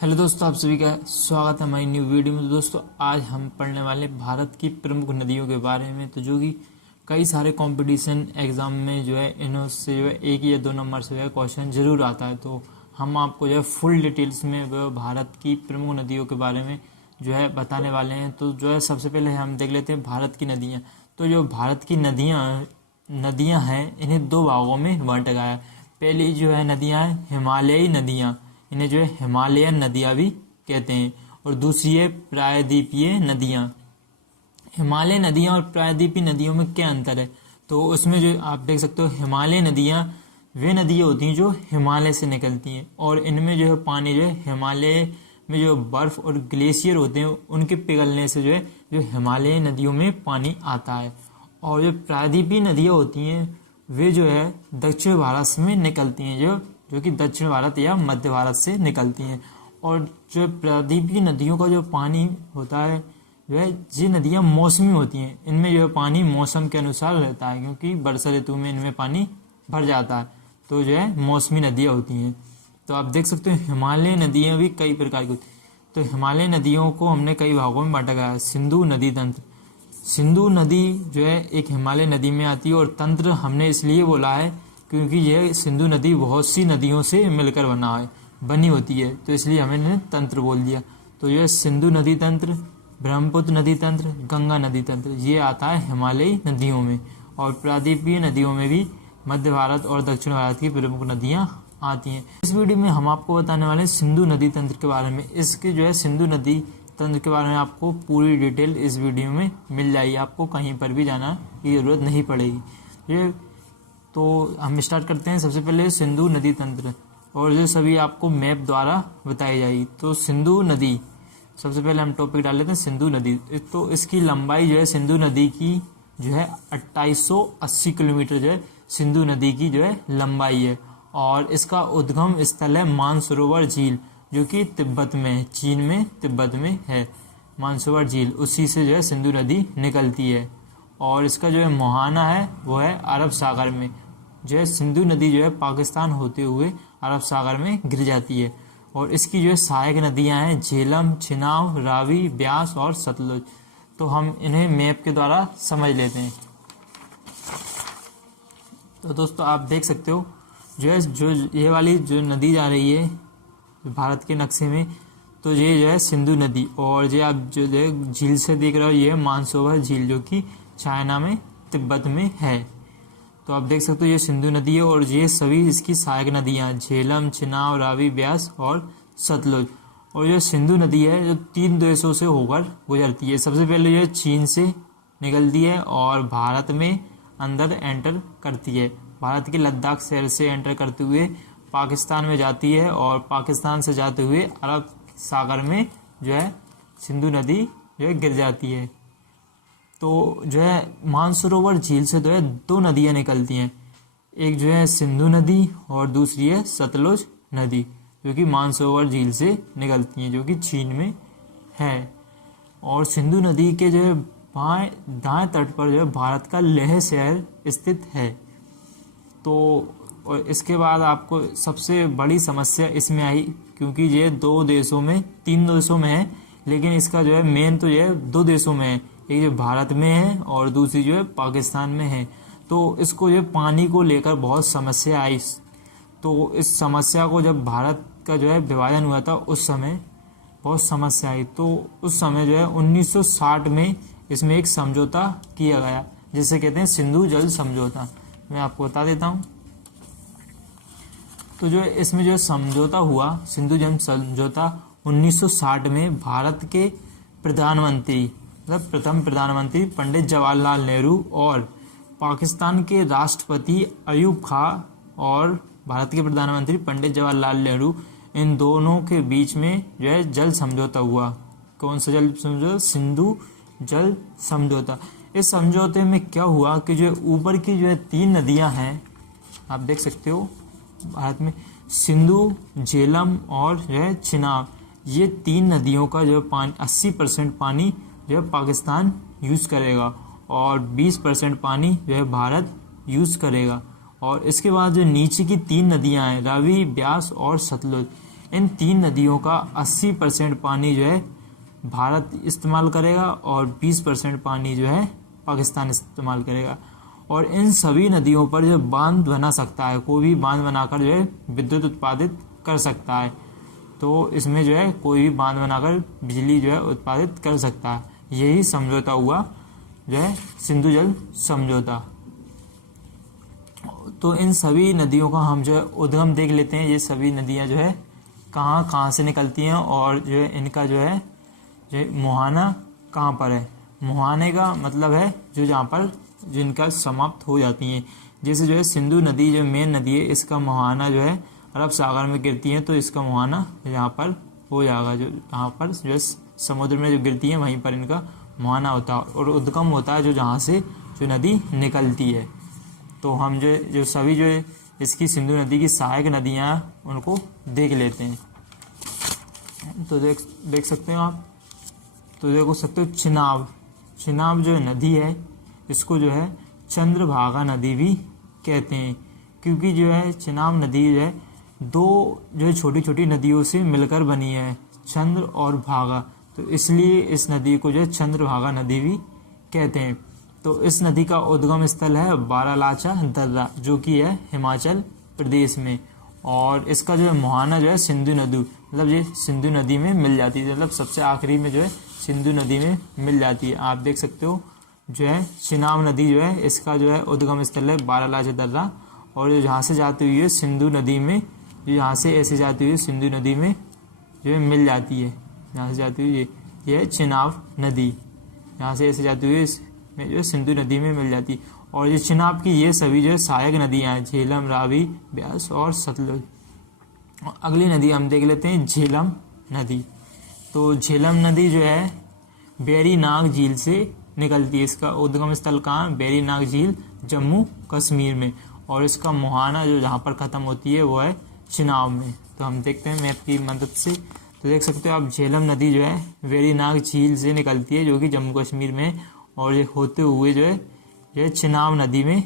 Hello दोस्तों, आप सभी का स्वागत है हमारी न्यू वीडियो में। तो दोस्तों आज हम पढ़ने वाले भारत की प्रमुख नदियों के बारे में, तो जो कि कई सारे कंपटीशन एग्जाम में जो है इन्हों से जो है 1 या 2 नंबर से जो है क्वेश्चन जरूर आता है। तो हम आपको जो है फुल डिटेल्स में वो भारत की प्रमुख नदियों के बारे में जो है बताने वाले हैं। तो जो है सबसे पहले हम देख लेते हैं भारत की नदियाँ। तो जो भारत की नदियाँ हैं इन्हें 2 भागों में बांटा गया है। पहली जो है नदियाँ हैं हिमालयी नदियाँ, इन्हें जो है हिमालयन नदियाँ भी कहते हैं। और दूसरी है प्रायद्वीपीय नदियाँ। हिमालय नदियाँ और प्रायद्वीपीय नदियों में क्या अंतर है, तो उसमें जो आप देख सकते हो हिमालय नदियाँ वे नदियाँ होती हैं जो हिमालय से निकलती हैं, और इनमें जो है पानी जो है हिमालय में जो बर्फ और ग्लेशियर होते हैं उनके पिघलने से जो हिमालय नदियों में पानी आता है। और जो प्रायद्वीपीय नदियाँ होती हैं वे जो है दक्षिण भारत में निकलती हैं, जो कि दक्षिण भारत या मध्य भारत से निकलती हैं। और जो प्रायद्वीपीय नदियों का जो पानी होता है वह ये नदियाँ मौसमी होती हैं। इनमें जो है पानी मौसम के अनुसार रहता है, क्योंकि वर्षा ऋतु में इनमें पानी भर जाता है, तो जो है मौसमी नदियाँ होती हैं। तो आप देख सकते हो हिमालय नदियाँ भी कई प्रकार की होती हैं। तो हिमालय नदियों को हमने कई भागों में बांटा गया है। सिंधु नदी तंत्र, सिंधु नदी जो है एक हिमालय नदी में आती है, और तंत्र हमने इसलिए बोला है क्योंकि यह सिंधु नदी बहुत सी नदियों से मिलकर बनी होती है, तो इसलिए हमने तंत्र बोल दिया। तो यह सिंधु नदी तंत्र, ब्रह्मपुत्र नदी तंत्र, गंगा नदी तंत्र ये आता है हिमालयी नदियों में। और प्रायद्वीपीय नदियों में भी मध्य भारत और दक्षिण भारत की प्रमुख नदियाँ आती हैं। इस वीडियो में हम आपको बताने वाले हैं सिंधु नदी तंत्र के बारे में। इसके जो है सिंधु नदी तंत्र के बारे में आपको पूरी डिटेल इस वीडियो में मिल जाएगी, आपको कहीं पर भी जाना की जरूरत नहीं पड़ेगी। ये तो हम स्टार्ट करते हैं। सबसे पहले सिंधु नदी तंत्र, और जो सभी आपको मैप द्वारा बताई जाएगी। तो सिंधु नदी, सबसे पहले हम टॉपिक डाल लेते हैं सिंधु नदी। तो इसकी लंबाई जो है सिंधु नदी की जो है 2880 किलोमीटर जो है सिंधु नदी की जो है लंबाई है। और इसका उद्गम स्थल है मानसरोवर झील, जो कि तिब्बत में है, चीन में तिब्बत में है मानसरोवर झील, उसी से जो है सिंधु नदी निकलती है। और इसका जो है मुहाना है वो है अरब सागर में। जो है सिंधु नदी जो है पाकिस्तान होते हुए अरब सागर में गिर जाती है। और इसकी जो है सहायक नदियां हैं झेलम, चिनाब, रावी, ब्यास और सतलुज। तो हम इन्हें मैप के द्वारा समझ लेते हैं। तो दोस्तों आप देख सकते हो जो ये वाली जो नदी जा रही है भारत के नक्शे में, तो ये जो है सिंधु नदी। और जो आप जो झील से देख रहे हो ये मानसरोवर झील, जो कि चाइना में तिब्बत में है। तो आप देख सकते हो ये सिंधु नदी है, और ये सभी इसकी सहायक नदियाँ झेलम, चिनाब, रावी, ब्यास और सतलुज। और जो सिंधु नदी है जो 3 देशों से होकर गुजरती है। सबसे पहले जो चीन से निकलती है और भारत में अंदर एंटर करती है। भारत के लद्दाख शहर से एंटर करते हुए पाकिस्तान में जाती है, और पाकिस्तान से जाते हुए अरब सागर में जो है सिंधु नदी जो है गिर जाती है। तो जो है मानसरोवर झील से जो है 2 नदियाँ निकलती हैं, एक जो है सिंधु नदी और दूसरी है सतलुज नदी, जो कि मानसरोवर झील से निकलती हैं, जो कि चीन में है। और सिंधु नदी के जो है दाएं तट पर जो है भारत का लेह शहर स्थित है। तो और इसके बाद आपको सबसे बड़ी समस्या इसमें आई, क्योंकि ये 3 देशों में है, लेकिन इसका जो है मेन तो ये 2 देशों में है, एक जो भारत में है और दूसरी जो है पाकिस्तान में है। तो इसको जो पानी को लेकर बहुत समस्या आई। तो इस समस्या को जब भारत का जो है विभाजन हुआ था उस समय बहुत समस्या आई। तो उस समय जो है 1960 में इसमें एक समझौता किया गया, जिसे कहते हैं सिंधु जल समझौता। मैं आपको बता देता हूँ। तो जो इसमें जो समझौता हुआ सिंधु जल समझौता 1960 में भारत के प्रधानमंत्री प्रथम प्रधानमंत्री पंडित जवाहरलाल नेहरू और पाकिस्तान के राष्ट्रपति अयूब खान और भारत के प्रधानमंत्री पंडित जवाहरलाल नेहरू, इन दोनों के बीच में जो है जल समझौता हुआ। कौन सा जल समझौता? सिंधु जल समझौता। इस समझौते में क्या हुआ कि जो ऊपर की जो है 3 नदियां हैं, आप देख सकते हो भारत में सिंधु, झेलम और जो है चिनाब, ये 3 नदियों का जो पानी 80% पानी जो है पाकिस्तान यूज़ करेगा और 20% पानी जो है भारत यूज़ करेगा। और इसके बाद जो नीचे की 3 नदियां हैं रावी, ब्यास और सतलुज, इन 3 नदियों का 80% पानी जो है भारत इस्तेमाल करेगा और 20% पानी जो है पाकिस्तान इस्तेमाल करेगा। और इन सभी नदियों पर जो बांध बना सकता है, कोई भी बांध बनाकर जो है विद्युत उत्पादित कर सकता है। तो इसमें जो है कोई भी बांध बनाकर बिजली जो है उत्पादित कर सकता है। यही समझौता हुआ जो है सिंधु जल समझौता। तो इन सभी नदियों का हम जो है उद्गम देख लेते हैं। ये सभी नदियां जो है कहाँ कहाँ से निकलती हैं और जो है इनका जो है मुहाना कहाँ पर है। मुहाने का मतलब है जो जहाँ पर जिनका समाप्त हो जाती हैं। जैसे जो है सिंधु नदी जो मेन नदी है, इसका मुहाना जो है अरब सागर में गिरती है, तो इसका मुहाना यहाँ पर हो जाएगा। जो यहाँ पर जो है समुद्र में जो गिरती है वहीं पर इनका मुहाना होता है। और उद्गम होता है जो जहाँ से जो नदी निकलती है। तो हम जो सभी जो है इसकी सिंधु नदी की सहायक नदियाँ उनको देख लेते हैं। तो देख सकते हो आप। तो देखो सकते हो चिनाब जो नदी है इसको जो है चंद्रभागा नदी भी कहते हैं, क्योंकि जो है चिनाब नदी जो है दो जो है छोटी छोटी नदियों से मिलकर बनी है, चंद्र और भागा। तो इसलिए इस नदी को जो है चंद्रभागा नदी भी कहते हैं। तो इस नदी का उद्गम स्थल है बारालाचा दर्रा, जो कि है हिमाचल प्रदेश में। और इसका जो है मुहाना जो है सिंधु नदी, मतलब ये सिंधु नदी में मिल जाती है, मतलब सबसे आखिरी में जो है सिंधु नदी में मिल जाती है। आप देख सकते हो जो है चिनाब नदी जो है इसका जो है उद्गम स्थल है बारालाचा दर्रा। और जो जहाँ से जाती हुई है सिंधु नदी में, जो यहाँ से ऐसे जाती हुई सिंधु नदी में जो है मिल जाती है। यहाँ से जाती हुई ये है चिनाब नदी, यहाँ से ऐसे जाती हुई में जो सिंधु नदी में मिल जाती है। और ये चिनाब की ये सभी जो है सहायक नदियाँ हैं, झेलम, रावी, ब्यास और सतलुज। अगली नदी हम देख लेते हैं झेलम नदी। तो झेलम नदी जो है वेरीनाग झील से निकलती है। इसका उद्गम स्थल कहाँ? वेरीनाग झील, जम्मू कश्मीर में। और इसका मुहाना जो जहाँ पर ख़त्म होती है वो है चिनाब में। तो हम देखते हैं मैप की मदद से। तो देख सकते हो आप झेलम नदी जो है वेरीनाग झील से निकलती है, जो कि जम्मू कश्मीर में, और ये होते हुए जो है चिनाब नदी में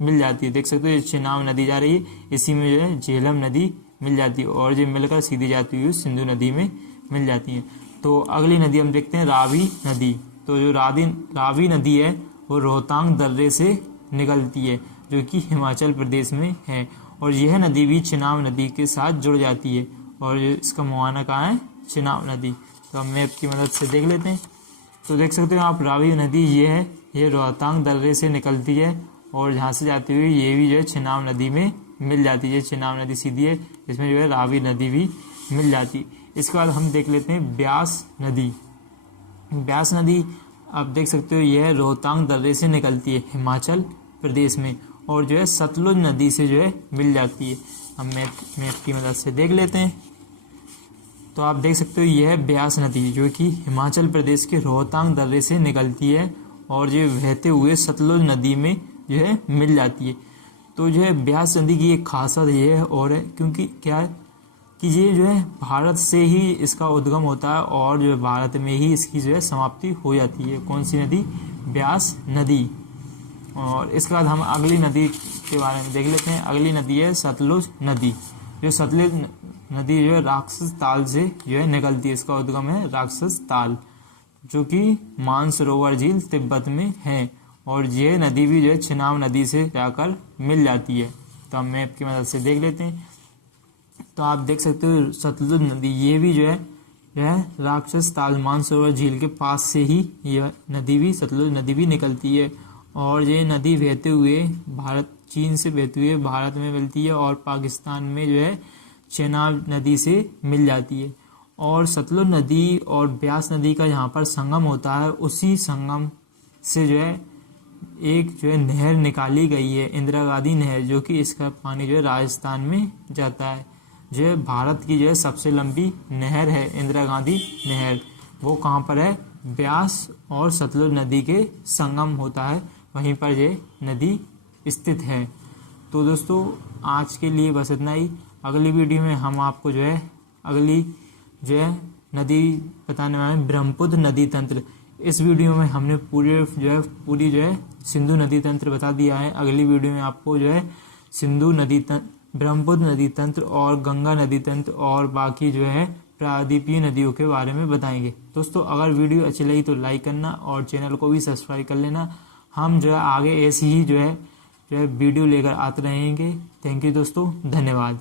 मिल जाती है। देख सकते हो ये चिनाब नदी जा रही है, इसी में जो है झेलम नदी मिल जाती है, और ये मिलकर सीधी जाती हुई सिंधु नदी में मिल जाती है। तो अगली नदी हम देखते हैं रावी नदी। तो जो रावी नदी है वो रोहतांग दर्रे से निकलती है, जो कि हिमाचल प्रदेश में है। और यह नदी भी चिनाब नदी के साथ जुड़ जाती है, और इसका मुहाना कहाँ है? चिनाब नदी। तो हम मैप की मदद से देख लेते हैं। तो देख सकते हो आप रावी नदी ये रोहतांग दर्रे से निकलती है, और जहाँ से जाती हुई ये भी जो है चिनाब नदी में मिल जाती है। चिनाब नदी सीधी है, इसमें जो है रावी नदी भी मिल जाती है। इसके बाद हम देख लेते हैं ब्यास नदी। ब्यास नदी आप देख सकते हो यह रोहतांग दर्रे से निकलती है हिमाचल प्रदेश में, और जो है सतलुज नदी से जो है मिल जाती है। हम मैप की मदद से देख लेते हैं। तो आप देख सकते हो यह है ब्यास नदी, जो कि हिमाचल प्रदेश के रोहतांग दर्रे से निकलती है, और जो बहते हुए सतलुज नदी में जो है मिल जाती है। तो जो है ब्यास नदी की एक खासियत ये है और है, क्योंकि क्या है कि ये जो है भारत से ही इसका उद्गम होता है, और जो है भारत में ही इसकी जो है समाप्ति हो जाती है। कौन सी नदी? ब्यास नदी। और इसके बाद हम अगली नदी के बारे में देख लेते हैं। अगली नदी है सतलुज नदी। जो सतलुज नदी जो है राक्षस ताल से जो है निकलती है। इसका उद्गम है राक्षस ताल, जो कि मानसरोवर झील तिब्बत में है, और ये नदी भी जो है चिनाब नदी से जाकर मिल जाती है। तो हम मैप की मदद से देख लेते हैं। तो आप देख सकते हो सतलुज नदी ये भी जो है राक्षस ताल मानसरोवर झील के पास से ही यह नदी भी, सतलुज नदी भी निकलती है। और ये नदी बहते हुए चीन से बहते हुए भारत में मिलती है, और पाकिस्तान में जो है चेनाब नदी से मिल जाती है। और सतलुज नदी और ब्यास नदी का यहाँ पर संगम होता है, उसी संगम से जो है एक जो है नहर निकाली गई है, इंदिरा गांधी नहर, जो कि इसका पानी जो है राजस्थान में जाता है। जो है भारत की जो है सबसे लंबी नहर है इंदिरा गांधी नहर। वो कहाँ पर है? ब्यास और सतलुज नदी के संगम होता है, वहीं पर ये नदी स्थित है। तो दोस्तों आज के लिए बस इतना ही। अगली वीडियो में हम आपको जो है अगली जो है नदी बताने वाले हैं, ब्रह्मपुत्र नदी तंत्र। इस वीडियो में हमने पूरी जो है सिंधु नदी तंत्र बता दिया है। अगली वीडियो में आपको जो है सिंधु नदी ब्रह्मपुत्र नदी तंत्र और गंगा नदी तंत्र और बाकी जो है प्रायद्वीपीय नदियों के बारे में बताएंगे। दोस्तों अगर वीडियो अच्छी लगी तो लाइक करना और चैनल को भी सब्सक्राइब कर लेना। हम जो है आगे ऐसी ही जो है वीडियो लेकर आते रहेंगे। थैंक यू दोस्तों, धन्यवाद।